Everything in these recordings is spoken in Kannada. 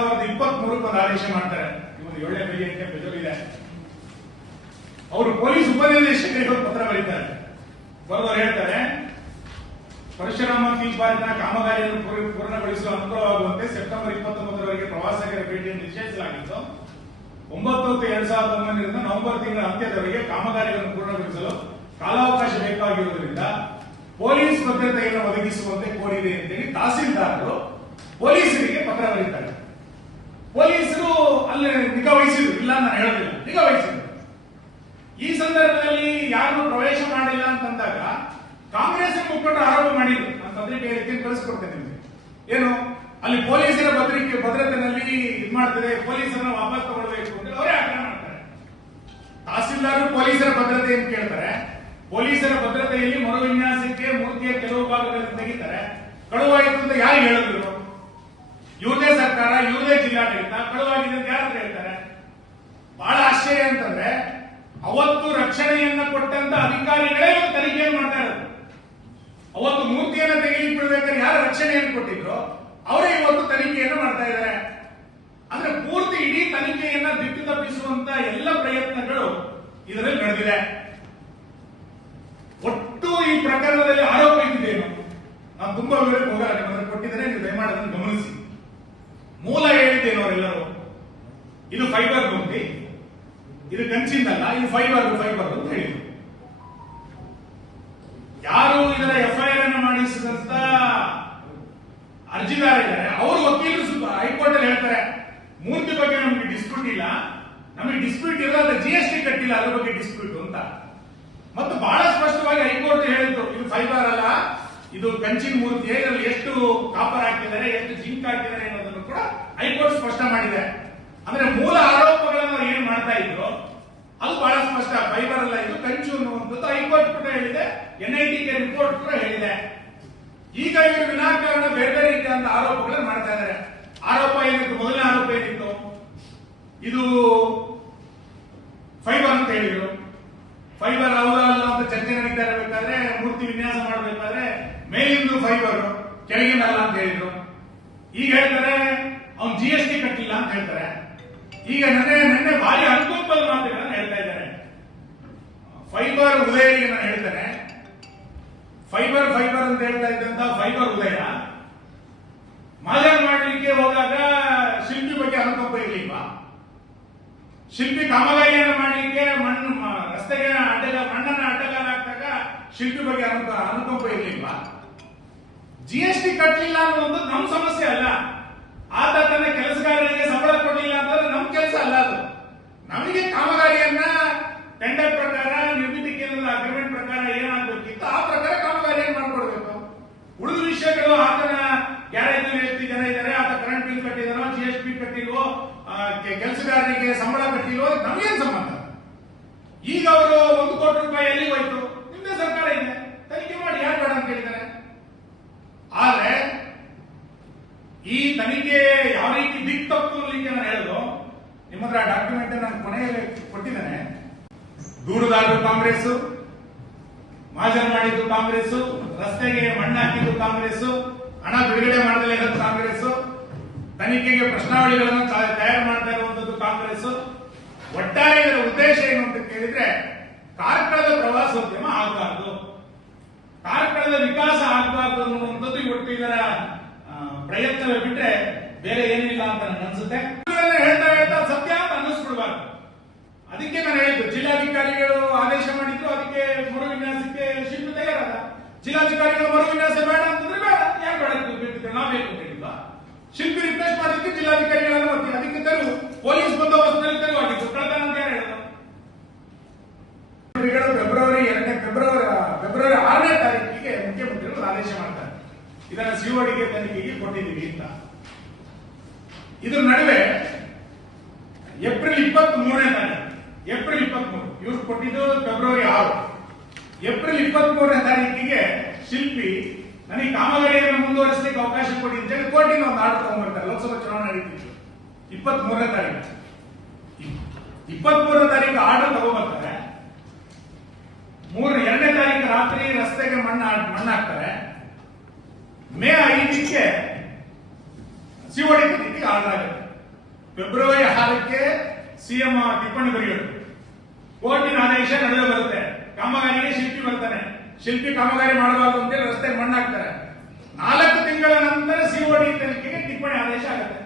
2023 ಒಂದು ಆದೇಶ ಮಾಡ್ತಾರೆ. ಇವನು 7ನೇ ಪೇಜಿಗೆ ಬೆದರಿದೆ. ಅವರು ಪೊಲೀಸ್ ಉಪನಿರ್ದೇಶಕರಿಗೆ ಪತ್ರ ಬರೀತಾರೆ. ಬರೆದವರು ಹೇಳ್ತಾರೆ, ಪರಶುರಾಮ ತೀರ್ಥಪಾಲಿನ ಕಾಮಗಾರಿಯನ್ನು ಪೂರ್ಣಗೊಳಿಸಲು ಅನುಕೂಲವಾಗುವಂತೆ ಸೆಪ್ಟೆಂಬರ್ 29ರವರೆಗೆ ಪ್ರವಾಸಿಗರ ಭೇಟಿಯನ್ನು ನಿಷೇಧಿಸಲಾಗಿತ್ತು. 9/2019 ನವೆಂಬರ್ ತಿಂಗಳ ಅಂತ್ಯದವರೆಗೆ ಕಾಮಗಾರಿಗಳನ್ನು ಪೂರ್ಣಗೊಳಿಸಲು ಕಾಲಾವಕಾಶ ಬೇಕಾಗಿರುವುದರಿಂದ ಪೊಲೀಸ್ ಭದ್ರತೆಯನ್ನು ಒದಗಿಸುವಂತೆ ಕೋರಿದೆ ಅಂತೇಳಿ ತಹಸೀಲ್ದಾರರು ಪೊಲೀಸರಿಗೆ ಪತ್ರ ಬರೀತಾರೆ. ಪೊಲೀಸರು ಅಲ್ಲಿ ನಿಗಾ ವಹಿಸಿದ್ರು, ಇಲ್ಲ ನಾನು ಹೇಳೋದಿಲ್ಲ, ನಿಗಾ ವಹಿಸಿದ್ರು. ಈ ಸಂದರ್ಭದಲ್ಲಿ ಯಾರು ಪ್ರವೇಶ ಮಾಡಿಲ್ಲ ಅಂತಂದಾಗ ಕಾಂಗ್ರೆಸ್ ಮುಖಂಡರು ಆರೋಪ ಮಾಡಿದ್ರು. ನಾನು ಪತ್ರಿಕೆಯಲ್ಲಿ ಕಳಿಸ್ಕೊಡ್ತೇನೆ ನಿಮಗೆ. ಏನು ಅಲ್ಲಿ ಪೊಲೀಸರ ಭದ್ರತೆಯಲ್ಲಿ ಇದು ಮಾಡ್ತದೆ, ಪೊಲೀಸರನ್ನ ವಾಪಸ್ ತಗೊಳ್ಬೇಕು ಅಂತ ಅವರೇ ಆಗ್ರಹ ಮಾಡ್ತಾರೆ. ತಹಸೀಲ್ದಾರರು ಪೊಲೀಸರ ಭದ್ರತೆಯನ್ನು ಕೇಳ್ತಾರೆ. ಪೊಲೀಸರ ಭದ್ರತೆಯಲ್ಲಿ ಮರು ವಿನ್ಯಾಸಕ್ಕೆ ಮೂರ್ತಿಯ ಕೆಲವು ಭಾಗಗಳನ್ನು ತೆಗಿತಾರೆ. ಕಳುವಾಯಿತು ಅಂತ ಯಾರು ಹೇಳಿದ್ರು? ಇವ್ರದೇ ಸರ್ಕಾರ, ಇವ್ರದೇ ಜಿಲ್ಲಾಡಳಿತ. ಕಳುವಾಗಿದೆ ಅಂತ ಯಾರು ಹೇಳ್ತಾರೆ? ಬಹಳ ಆಶ್ಚರ್ಯ ಅಂತಂದ್ರೆ, ಅವತ್ತು ರಕ್ಷಣೆಯನ್ನ ಕೊಟ್ಟಂತ ಅಧಿಕಾರಿಗಳೇ ಇವತ್ತು ತನಿಖೆಯನ್ನು ಮಾಡ್ತಾ ಇರೋದು. ಅವತ್ತು ಮೂರ್ತಿಯನ್ನ ತೆಗೆಲಿಕ್ಕೆ ಬಿಡ್ಬೇಕಾದ್ರೆ ಯಾರು ರಕ್ಷಣೆಯನ್ನು ಕೊಟ್ಟಿದ್ರು ಅವರೇ ಇವತ್ತು ತನಿಖೆಯನ್ನು ಮಾಡ್ತಾ ಇದ್ದಾರೆ. ಅಂದ್ರೆ ಪೂರ್ತಿ ಇಡೀ ತನಿಖೆಯನ್ನ ದಿಕ್ಕು ತಪ್ಪಿಸುವಂತ ಎಲ್ಲ ಪ್ರಯತ್ನಗಳು ಇದರಲ್ಲಿ ನಡೆದಿದೆ. ಒಟ್ಟು ಈ ಪ್ರಕರಣದಲ್ಲಿ ಆರೋಪ ಇದ್ದೇನು ನಾನು ತುಂಬಾ ವಿವರಕ್ಕೆ ಹೋಗಲ್ಲ, ನಿಮ್ಮನ್ನು ಕೊಟ್ಟಿದ್ದೇನೆ, ನೀವು ದಯಮಾಡಿ ಅದನ್ನು ಗಮನಿಸಿ. ಮೂಲ ಹೇಳಿದ್ದೇನು ಅವರೆಲ್ಲರೂ, ಇದು ಫೈಬರ್ ಮೂರ್ತಿ, ಇದು ಕಂಚಿಂದಲ್ಲ, ಇದು ಫೈಬರ್ ಅಂತ ಹೇಳಿದ್ರು. ಯಾರು ಇದರ ಎಫ್ಐಆರ್ ಅನ್ನು ಮಾಡಿಸಿದಂತ ಅರ್ಜಿದಾರ ಇದ್ದಾರೆ, ಅವರು ವಕೀಲರು ಹೈಕೋರ್ಟ್ ಅಲ್ಲಿ ಹೇಳ್ತಾರೆ, ಮೂರ್ತಿ ಬಗ್ಗೆ ನಮಗೆ ಡಿಸ್ಪ್ಯೂಟ್ ಇಲ್ಲ, ನಮಗೆ ಡಿಸ್ಪ್ಯೂಟ್ ಇರೋದು GST ಕಟ್ಟಿಲ್ಲ, ಅದ್ರ ಬಗ್ಗೆ ಡಿಸ್ಪ್ಯೂಟ್ ಅಂತ. ಮತ್ತು ಬಹಳ ಸ್ಪಷ್ಟವಾಗಿ ಹೈಕೋರ್ಟ್ ಹೇಳಿದ್ರು, ಇದು ಫೈಬರ್ ಅಲ್ಲ, ಇದು ಕಂಚಿನ ಮೂರ್ತಿ, ಇದರಲ್ಲಿ ಎಷ್ಟು ಕಾಪರ್ ಹಾಕಿದ್ದಾರೆ, ಎಷ್ಟು ಜಿಂಕ್ ಹಾಕಿದ್ದಾರೆ ಅನ್ನೋದನ್ನು ಕೂಡ ಹೈಕೋರ್ಟ್ ಸ್ಪಷ್ಟ ಮಾಡಿದೆ. ಅಂದ್ರೆ ಮೂಲ ಆರೋಪಗಳನ್ನು ಅವ್ರು ಏನ್ ಮಾಡ್ತಾ ಇದ್ರು ಅದು ಬಹಳ ಸ್ಪಷ್ಟ, ಫೈಬರ್ ಅಲ್ಲ ಇದು ಕಂಚು ಅನ್ನುವಂಥದ್ದು ಹೈಕೋರ್ಟ್ ಕೂಡ ಹೇಳಿದೆ, NITK ರಿಪೋರ್ಟ್ ಕೂಡ ಹೇಳಿದೆ. ಈಗ ಇವರು ವಿನಾಕಾರಣ ಬೇರೆ ಬೇರೆ ರೀತಿಯಾದ ಆರೋಪಗಳನ್ನು ಮಾಡ್ತಾ ಇದ್ದಾರೆ. ಆರೋಪ ಏನಿತ್ತು? ಮೊದಲನೇ ಆರೋಪ ಏನಿತ್ತು? ಇದು ಫೈಬರ್ ಅಂತ ಹೇಳಿದ್ರು. ಫೈಬರ್ ಹೌದಾ ಅಲ್ಲ ಅಂತ ಚರ್ಚೆ ನಡೀತಾ ಇರಬೇಕಾದ್ರೆ, ಮೂರ್ತಿ ವಿನ್ಯಾಸ ಮಾಡಬೇಕಾದ್ರೆ ಮೇಲಿಂದು ಫೈಬರ್ ಕೆಳಗಿನಲ್ಲ ಅಂತ ಹೇಳಿದ್ರು. ಈಗ ಹೇಳ್ತಾರೆ ಅವ್ನು GST ಕಟ್ಟಿಲ್ಲ ಅಂತ ಹೇಳ್ತಾರೆ. ಈಗ ನೆನ್ನೆ ಭಾರಿ ಅನುಕೂಲವಾದ ಮಾತುಗಳನ್ನು ಹೇಳ್ತಾ ಇದ್ದಾರೆ. ಫೈಬರ್ ಉದಯರಿಗೆ ನಾನು ಹೇಳ್ತೇನೆ, ಫೈಬರ್ ಅಂತ ಹೇಳ್ತಾ ಇದ್ದಂತ ಫೈಬರ್ ಉದಯ ಮಾಜರ್ ಮಾಡಲಿಕ್ಕೆ ಹೋದಾಗ ಶಿಲ್ಪಿ ಬಗ್ಗೆ ಅನುಕಂಪ ಇರ್ಲಿಲ್ವಾ? ಶಿಲ್ಪಿ ಕಾಮಗಾರಿಯನ್ನು ಮಾಡಲಿಕ್ಕೆ ರಸ್ತೆಗೆ ಮಣ್ಣನ್ನ ಅಡ್ಡಗಾಲ ಹಾಕ್ದಾಗ ಶಿಲ್ಪಿ ಬಗ್ಗೆ ಅನುಕಂಪ ಇರ್ಲಿಲ್ವಾ? GST ಕಟ್ಟಲಿಲ್ಲ ಅನ್ನುವಂಥದ್ದು ನಮ್ಮ ಸಮಸ್ಯೆ ಅಲ್ಲ. ಆತ ತನ್ನ ಕೆಲಸಗಾರರಿಗೆ ಸಂಬಳ ಕೊಡಲಿಲ್ಲ ಅಂತಂದ್ರೆ ನಮ್ಮ ಕೆಲಸ ಅಲ್ಲ ಅದು. ನಮಗೆ ಕಾಮಗಾರಿಯನ್ನ ಟೆಂಡರ್ ಪ್ರಕಾರ, ನಿರ್ಮಿತಿ ಕೇಂದ್ರದ ಅಗ್ರಿಮೆಂಟ್ ಪ್ರಕಾರ ಏನಾಗಬೇಕಿತ್ತು ಆ ಪ್ರಕಾರ ಕಾಮಗಾರಿಯನ್ನು ಮಾಡ್ಕೊಡ್ಬೇಕು. ಉಳಿದ ವಿಷಯಗಳು ಆತನ ಗ್ಯಾರೇಜ್ ಎಷ್ಟು ಜನ ಇದ್ದಾರೆ, ಆತ ಕರೆಂಟ್ ಬಿಲ್ ಕಟ್ಟಿದಾರೋ, GST ಕಟ್ಟಿಲ್ವೋ, ಕೆಲಸಗಾರರಿಗೆ ಸಂಬಳ ಕಟ್ಟಿಲ್ವೋ, ನಮಗೇನು ಸಂಬಂಧ? ಈಗ ಅವರು 1 ಕೋಟಿ ರೂಪಾಯಿ ಎಲ್ಲಿ ಹೋಯ್ತು? ನಿಮ್ಮದೇ ಸರ್ಕಾರ ಇದೆ, ತನಿಖೆ ಮಾಡಿ, ಯಾರು ಬೇಡ ಅಂತ ಹೇಳಿದ್ದಾರೆ. ಆದ್ರೆ ಈ ತನಿಖೆ ಯಾವ ರೀತಿ ದಿಕ್ ತಪ್ಪು ಅನ್ನಲಿಕ್ಕೆ ನಾನು ಹೇಳುದು, ನಿಮ್ಮ ಹತ್ರ ಡಾಕ್ಯುಮೆಂಟ್ ನಾನು ಕೊನೆಯಲ್ಲಿ ಕೊಟ್ಟಿದ್ದೇನೆ. ದೂರುದಾರರು ಕಾಂಗ್ರೆಸ್, ಮಾಜರ್ ಮಾಡಿದ್ದು ಕಾಂಗ್ರೆಸ್, ರಸ್ತೆಗೆ ಮಣ್ಣು ಹಾಕಿದ್ದು ಕಾಂಗ್ರೆಸ್, ಹಣ ಬಿಡುಗಡೆ ಮಾಡದಲ್ಲೇ ಇರೋದು ಕಾಂಗ್ರೆಸ್, ತನಿಖೆಗೆ ಪ್ರಶ್ನಾವಳಿಗಳನ್ನು ತಯಾರು ಮಾಡ್ತಾ ಇರುವಂತದ್ದು ಕಾಂಗ್ರೆಸ್. ಒಟ್ಟಾರೆ ಇದರ ಉದ್ದೇಶ ಏನು ಅಂತ ಕೇಳಿದ್ರೆ, ಕಾರ್ಕಳದ ಪ್ರವಾಸೋದ್ಯಮ ಆಗಬಾರ್ದು, ಕಾರ್ಕಳದ ವಿಕಾಸ ಆಗಬಾರ್ದು ಅನ್ನುವಂಥದ್ದು ಇವತ್ತು ಇದರ ಪ್ರಯತ್ನವೇ ಬಿಟ್ರೆ ಬೇರೆ ಏನಿಲ್ಲ ಅಂತ ನನಗೆ ಅನ್ಸುತ್ತೆ. ಹೇಳ್ತಾ ಸತ್ಯ ಅಂತ ಅನ್ನಿಸ್ಬಿಡ್ಬಾರ್ದು. ಅದಕ್ಕೆ ನಾನು ಹೇಳಿದ್ದು, ಜಿಲ್ಲಾಧಿಕಾರಿಗಳು ಆದೇಶ ಮಾಡಿದ್ರು, ಅದಕ್ಕೆ ಮರು ವಿನ್ಯಾಸಕ್ಕೆ ಶಿಲ್ಪಿ ತಯಾರಾದ. ಜಿಲ್ಲಾಧಿಕಾರಿಗಳು ಮರು ವಿನ್ಯಾಸ ಬೇಡ ಅಂತಂದ್ರೆ ಬೇಡ, ಯಾರು ಬೇಡ, ನಾವು ಬೇಕು ಅಂತ ಹೇಳಿದ್ವಾ? ಶಿಲ್ಪಿ ರಿಕ್ವೆಸ್ಟ್ ಮಾಡೋದಕ್ಕೆ ಜಿಲ್ಲಾಧಿಕಾರಿಗಳನ್ನ ಬರ್ತೀವಿ, ಅದಕ್ಕೆ ತೆರವು ಪೊಲೀಸ್ ಬಂದೋಬಸ್ತ್ನಲ್ಲಿ ತೆರವಾಗಿತ್ತು. ಕಳೆದ ಅಂತ ಯಾರು ಹೇಳಿದ್ರು? ಫೆಬ್ರವರಿ 6ನೇ ತಾರೀಕಿಗೆ ಮುಖ್ಯಮಂತ್ರಿಗಳು ಆದೇಶ ಮಾಡ್ತಾರೆ, ಇದನ್ನ CODಗೆ ತನಿಖೆಗೆ ಕೊಟ್ಟಿದ್ದೀವಿ ಅಂತ. ಇದ್ರ ನಡುವೆ ಏಪ್ರಿಲ್ 23ನೇ ತಾರೀಕು, ಇವ್ರು ಕೊಟ್ಟಿದ್ದು ಫೆಬ್ರವರಿ 6. ಏಪ್ರಿಲ್ 23ನೇ ತಾರೀಕಿಗೆ ಶಿಲ್ಪಿ ನನಗೆ ಕಾಮಗಾರಿಯನ್ನು ಮುಂದುವರಿಸಲಿಕ್ಕೆ ಅವಕಾಶ ಕೊಡಿ ಅಂತ ಹೇಳಿ ಕೋರ್ಟಿನ ಒಂದು ಆರ್ಡರ್ ತಗೊಂಡ್ಬರ್ತಾರೆ. ಲೋಕಸಭಾ ಚುನಾವಣೆ ನಡೀತಿತ್ತು 23ನೇ ತಾರೀಕು. 23ನೇ ತಾರೀಕು ಆರ್ಡರ್ ತಗೊಂಡ್ಬರ್ತಾರೆ. 2ನೇ ತಾರೀಕು ರಾತ್ರಿ ರಸ್ತೆಗೆ ಮಣ್ಣು ಹಾಕ್ತಾರೆ. ಮೇ 5ಕ್ಕೆ COD ತನಿಖೆಗೆ ಆರ್ಡರ್ ಆಗುತ್ತೆ. ಫೆಬ್ರವರಿ 6ಕ್ಕೆ ಸಿಎಂ ಟಿಪ್ಪಣಿ ಬರೆಯೋದು, ಕೋರ್ಟಿನ ಆದೇಶ ನಡೆದು ಬರುತ್ತೆ, ಕಾಮಗಾರಿಗೆ ಶಿಲ್ಪಿ ಬರ್ತಾನೆ, ಶಿಲ್ಪಿ ಕಾಮಗಾರಿ ಮಾಡಬಾರ್ದು ಅಂತೇಳಿ ರಸ್ತೆ ಮಣ್ಣಾಕ್ತಾರೆ. 4 ತಿಂಗಳ ನಂತರ ಸಿಒಡಿ ತನಿಖೆಗೆ ಟಿಪ್ಪಣಿ ಆದೇಶ ಆಗುತ್ತೆ.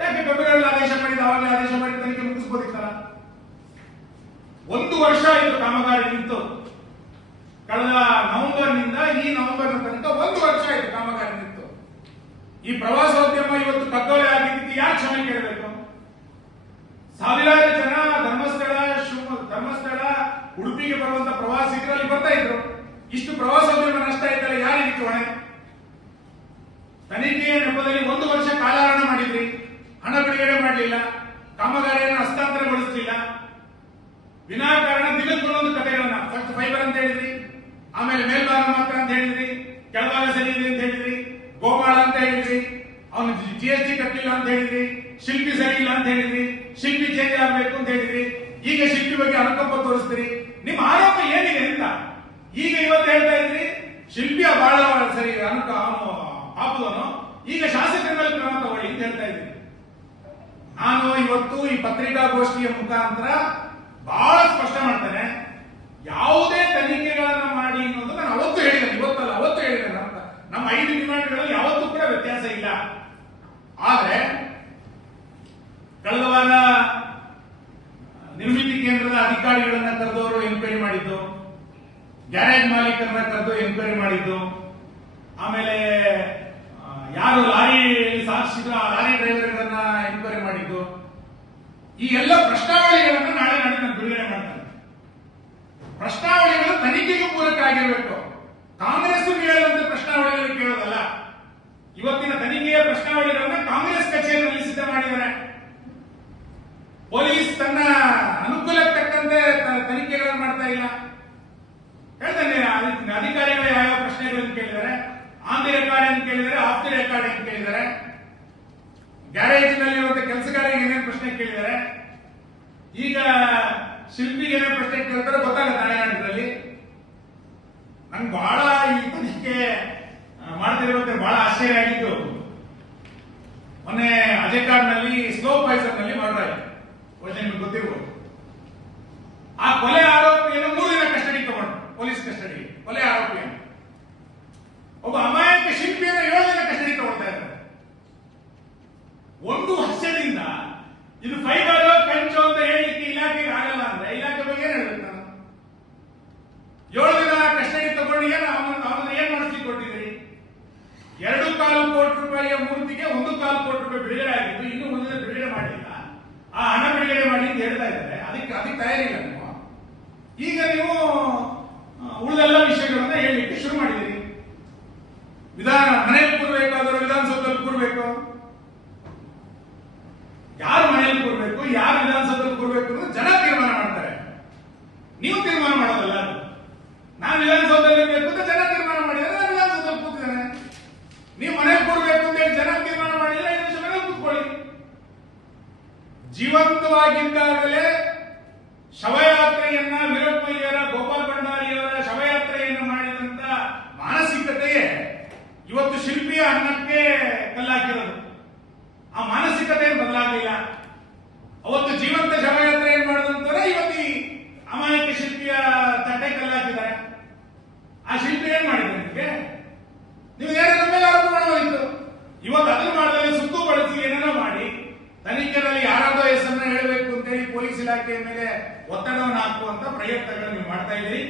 ಯಾಕೆ ಫೆಬ್ರವರಿ ಆದೇಶ ಮಾಡಿದ, ಅವಾಗಲೇ ಆದೇಶ ಮಾಡಿ ತನಿಖೆ ಮುಗಿಸ್ಬೋದಿತ್ತಲ್ಲ. 1 ವರ್ಷ ಆಯಿತು ಕಾಮಗಾರಿ ನಿಂತು. ಕಳೆದ ನವೆಂಬರ್ನಿಂದ ಈ ನವೆಂಬರ್ ತನಕ 1 ವರ್ಷ ಆಯಿತು ಕಾಮಗಾರಿ ನಿಂತು. ಈ ಪ್ರವಾಸೋದ್ಯಮ ಇವತ್ತು ಕಗ್ಗೊಲೆ ಆಗಿದ್ದಕ್ಕೆ ಯಾರು ಕ್ಷಮೆ ಕೇಳಬೇಕು? ಸಾವಿರಾರು ಜನ ಧರ್ಮಸ್ಥಳ ಉಡುಪಿಗೆ ಬರುವಂತ ಪ್ರವಾಸಿಗರು ಅಲ್ಲಿ ಬರ್ತಾ ಇದ್ರು. ಇಷ್ಟು ಪ್ರವಾಸೋದ್ಯಮ ನಷ್ಟ ಆಯ್ತಲ್ಲ, ಯಾರಿಗಿತ್ತು ಹೊಣೆ? ತನಿಖೆಯ ನೆಪದಲ್ಲಿ 1 ವರ್ಷ ಕಾಲಹರಣ ಮಾಡಿದ್ರಿ, ಹಣ ಬಿಡುಗಡೆ ಮಾಡಲಿಲ್ಲ, ಕಾಮಗಾರಿಯನ್ನು ಹಸ್ತಾಂತರಗೊಳಿಸಲಿಲ್ಲ, ವಿನಾಕಾರಣ ದಿನಕ್ಕೊಂದೊಂದು ಕಥೆಗಳನ್ನ, ಫಸ್ಟ್ ಫೈಬರ್ ಅಂತ ಹೇಳಿದ್ರಿ, ಆಮೇಲೆ ಮೇಲ್ಭಾಗ ಮಾತ್ರ ಅಂತ ಹೇಳಿದ್ರಿ, ಕೆಳಭಾಗ ಸರಿ ಇದೆ ಅಂತ ಹೇಳಿದ್ರಿ, ಗೋಪಾಳ ಅಂತ ಹೇಳಿದ್ರಿ, ಅವನು GST ಕಟ್ಟಿಲ್ಲ ಅಂತ ಹೇಳಿದ್ರಿ, ಶಿಲ್ಪಿ ಸರಿ ಇಲ್ಲ ಅಂತ ಹೇಳಿದ್ರಿ, ಶಿಲ್ಪಿ ಚೇಂಜ್ ಆಗಬೇಕು ಅಂತ ಹೇಳಿದ್ರಿ. ಈಗ ಶಿಲ್ಪಿ ಬಗ್ಗೆ ಅನುಕಂಪ ತೋರಿಸ್ತೀರಿ. ನಿಮ್ಮ ಆರೋಪ ಏನಿದೆ ಅಂತ ಈಗ ಇವತ್ತು ಹೇಳ್ತಾ ಇದ್ರಿ. ಶಿಲ್ಪಿಯ ಬಹಳ ಸರಿ ಅವನು ಪಾಪದವನು, ಈಗ ಶಾಸಕರ ಮೇಲೆ ಕ್ರಮ ತಗೊಳ್ಳಿ ಅಂತ ಹೇಳ್ತಾ ಇದ್ದೀನಿ. ನಾನು ಇವತ್ತು ಈ ಪತ್ರಿಕಾಗೋಷ್ಠಿಯ ಮುಖಾಂತರ ಬಹಳ ಸ್ಪಷ್ಟ ಮಾಡ್ತೇನೆ, ಯಾವುದೇ ತನಿಖೆಗಳನ್ನ ಮಾಡಿ ಅನ್ನೋದು ನಾನು ಅವತ್ತು ಹೇಳಿದ್ದೇನೆ, ಇವತ್ತಲ್ಲ ಅವತ್ತು ಹೇಳಿದ್ದೇನೆ. ನಮ್ಮ 5 ಡಿಮಾಂಡ್ಗಳಲ್ಲಿ ಯಾವತ್ತೂ ಕೂಡ ವ್ಯತ್ಯಾಸ ಇಲ್ಲ. ಆದ್ರೆ ಕಳೆದ ವಾರ ನಿರ್ಮಿತಿ ಕೇಂದ್ರದ ಅಧಿಕಾರಿಗಳನ್ನ ಕರೆದವರು ಎನ್ಕ್ವೈರಿ ಮಾಡಿದ್ದು, ಗ್ಯಾರೇಜ್ ಮಾಲೀಕರನ್ನ ಕರೆದು ಎನ್ಕ್ವೈರಿ ಮಾಡಿದ್ದು, ಆಮೇಲೆ ಯಾರು ಲಾರಿ ಸಾಗಿಸಿದ್ರು ಆ ಲಾರಿ ಡ್ರೈವರ್ಗಳನ್ನ ಎನ್ಕ್ವೈರಿ ಮಾಡಿದ್ದು, ಈ ಎಲ್ಲ ಪ್ರಶ್ನಾವಳಿಗಳನ್ನ ನಾಳೆ ನಾನು ಬಿಡುಗಡೆ ಮಾಡ್ತೇನೆ. ಪ್ರಶ್ನಾವಳಿಗಳು ತನಿಖೆಗೆ ಪೂರಕ ಆಗಿರಬೇಕು. ಕಾಂಗ್ರೆಸ್ ಹೇಳುವಂತ ಪ್ರಶ್ನಾವಳಿಗಳು ಕೇಳೋದಲ್ಲ. ಇವತ್ತಿನ ತನಿಖೆಯ ಪ್ರಶ್ನಾವಳಿಗಳನ್ನ ಕಾಂಗ್ರೆಸ್ ಕಚೇರಿಯಲ್ಲಿ ಸಿದ್ಧ ಮಾಡಿದ್ದಾರೆ. ಪೊಲೀಸ್ ತನ್ನ ಅನುಕೂಲಕ್ಕೆ ತಕ್ಕಂತೆ ತನಿಖೆಗಳನ್ನು ಮಾಡ್ತಾ ಇಲ್ಲ. ಹೇಳ್ತಾನೆ ಅಧಿಕಾರಿಗಳು ಯಾವ ಪ್ರಶ್ನೆಗಳನ್ನು ಕೇಳಿದ್ದಾರೆ, ಆನ್ ದಿ ರೆಕಾರ್ಡ್ ಅಂತ ಕೇಳಿದ್ದಾರೆ, ಆಫ್ ದಿ ರೆಕಾರ್ಡ್ ಅಂತ ಕೇಳಿದ್ದಾರೆ, ಗ್ಯಾರೇಜ್ ನಲ್ಲಿರುವಂತಹ ಕೆಲಸಗಾರರಿಗೆ ಏನೇನು ಪ್ರಶ್ನೆ ಕೇಳಿದ್ದಾರೆ, ಈಗ ಶಿಲ್ಪಿಗೆ ಏನೇನು ಪ್ರಶ್ನೆ ಕೇಳ್ತಾರೆ ಗೊತ್ತಾಗುತ್ತೆ ನಾಳೆನಾಡಿನಲ್ಲಿ. ನಂಗೆ ಬಹಳ ಈ ತನಿಖೆ ಮಾಡ್ತಿರುವಂತೆ ಬಹಳ ಆಶ್ಚರ್ಯ ಆಗಿದ್ದು, ಮೊನ್ನೆ ಅಜೆಕಾಡ್ನಲ್ಲಿ ಸ್ಲೋ ಪಾಯ್ಸನ್ ನಲ್ಲಿ ಮರ್ಡರ್ ಆಯಿತು, ನಿಮ್ಗೆ ಗೊತ್ತಿರ್ಬೋದು. ಆ ಕೊಲೆ ಆರೋಪಿಯನ್ನು 3 ದಿನ ಕಸ್ಟಡಿ ತಗೊಂಡು, ಪೊಲೀಸ್ ಕಸ್ಟಡಿ, ಕೊಲೆ ಆರೋಪಿಯನ್ನು. ಒಬ್ಬ ಅಮಾಯಕ ಶಿಲ್ಪಿಯನ್ನು 7 ದಿನ ಕಸ್ಟಡಿ ತಗೊಳ್ತಾ ಇದ್ದಾರೆ. ಒಂದು ವರ್ಷದಿಂದ ಇದು ಫೈಬರ್ ಕಂಚು ಅಂತ ಹೇಳಿಕ್ಕೆ ಇಲಾಖೆಗೆ ಆಗಲ್ಲ ಅಂದ್ರೆ ಇಲಾಖೆ ಬಗ್ಗೆ ಏನ್ ಹೇಳ್ಬೇಕು ನಾನು? 7 ದಿನ ಕಸ್ಟಡಿ ತಗೊಂಡು ಅವನನ್ನ ಏನ್ ಮಾಡಿಸ್ಲಿಕ್ಕೆ ಕೊಟ್ಟಿದ್ದೀರಿ? 2.25 ಕೋಟಿ ರೂಪಾಯಿಯ ಮೂರ್ತಿಗೆ 1.25 ಕೋಟಿ ರೂಪಾಯಿ ಬಿಡುಗಡೆ ಆಗಿದ್ದು, ಇನ್ನೂ ಮುಂದಿನ ಬಿಡುಗಡೆ ಮಾಡಲಿಲ್ಲ. ಆ ಹಣ ಬಿಡುಗಡೆ ಮಾಡಿ ಅಂತ ಹೇಳ್ತಾ ಇದ್ದಾರೆ. ಅದಕ್ಕೆ ತಯಾರಿಲ್ಲ ನೀವು. ಈಗ ನೀವು ಉಳಿದೆಲ್ಲ ವಿಷಯಗಳನ್ನ ಹೇಳಲಿಕ್ಕೆ ಶುರು ಮಾಡಿದ್ದೀರಿ. ಮನೆಯಲ್ಲಿ ಕೂರ್ಬೇಕಾದ್ರೆ ವಿಧಾನಸೌಧದಲ್ಲಿ ಕೂರ್ಬೇಕು. ಯಾರು ಮನೆಯಲ್ಲಿ ಕೂರ್ಬೇಕು, ಯಾರು ವಿಧಾನಸೌಧದಲ್ಲಿ ಕೂರ್ಬೇಕು ಅಂತ ಜನ ತೀರ್ಮಾನ ಮಾಡ್ತಾರೆ. ನೀವು ತೀರ್ಮಾನ ಮಾಡೋದಲ್ಲ. ನಾನು ವಿಧಾನಸೌಧದಲ್ಲಿ ಇರಬೇಕು ಅಂತ ಜನ ತೀರ್ಮಾನ ಮಾಡಿದರೆ ನಾನು ವಿಧಾನಸೌಧದಲ್ಲಿ ಕೂತಿದ್ದೇನೆ. ನೀವು ಮನೆಯಲ್ಲಿ ಕೂರ್ಬೇಕು ಅಂತ ಹೇಳಿ ಜನ ತೀರ್ಮಾನ ಮಾಡಿದ್ರೆ 5 ನಿಮಿಷ ಮನೆಯಲ್ಲಿ ಕೂತ್ಕೊಳ್ಳಿ. ಜೀವಂತವಾಗಿದ್ದಾಗಲೇ ಶವಯಾತ್ರೆಯನ್ನ ವೀರಪ್ಪಯ್ಯರ, ಗೋಪಾಲ್ ಭಂಡಾರಿಯವರ ಶವಯಾತ್ರೆಯನ್ನು ಮಾಡಿದಂತ ಮಾನಸಿಕತೆಯೇ ಇವತ್ತು ಶಿಲ್ಪಿಯ ಅನ್ನಕ್ಕೆ ಕಲ್ಲಾಕಿರೋದು. ಆ ಮಾನಸಿಕತೆ ಬದಲಾಗಲಿಲ್ಲ. ಅವತ್ತು ಜೀವಂತ ಶವಯಾತ್ರೆಯನ್ನು ಮಾಡಿದಂತವರೇ ಇವತ್ತು ಈ ಅಮಾಯಕ ಶಿಲ್ಪಿಯ ತಟ್ಟೆ ಕಲ್ಲಾಕಿದ್ದಾರೆ. ಆ ಶಿಲ್ಪಿ ಏನ್ ಮಾಡಿದೆ ನಿಮಗೆ? ನೀವು ಯಾರು ನಮ್ಮ ಮೇಲೆ ಆರೋಪ ಮಾಡಬಹುದಿತ್ತು. ಇವತ್ತು ಅದನ್ನು ಮಾಡದಲ್ಲಿ ಸುತ್ತು ಬಳಸಿ ಏನೇನೋ ಮಾಡಿ ತನಿಖೆಯಲ್ಲಿ ಯಾರಾದೋ ಹೆಸರನ್ನ ಹೇಳಬೇಕು ಅಂತೇಳಿ ಪೊಲೀಸ್ ಇಲಾಖೆಯ ಮೇಲೆ ಒತ್ತಡವನ್ನು ಹಾಕುವಂತ ಪ್ರಯತ್ನಗಳನ್ನು ನೀವು ಮಾಡ್ತಾ ಇದ್ದೀರಿ.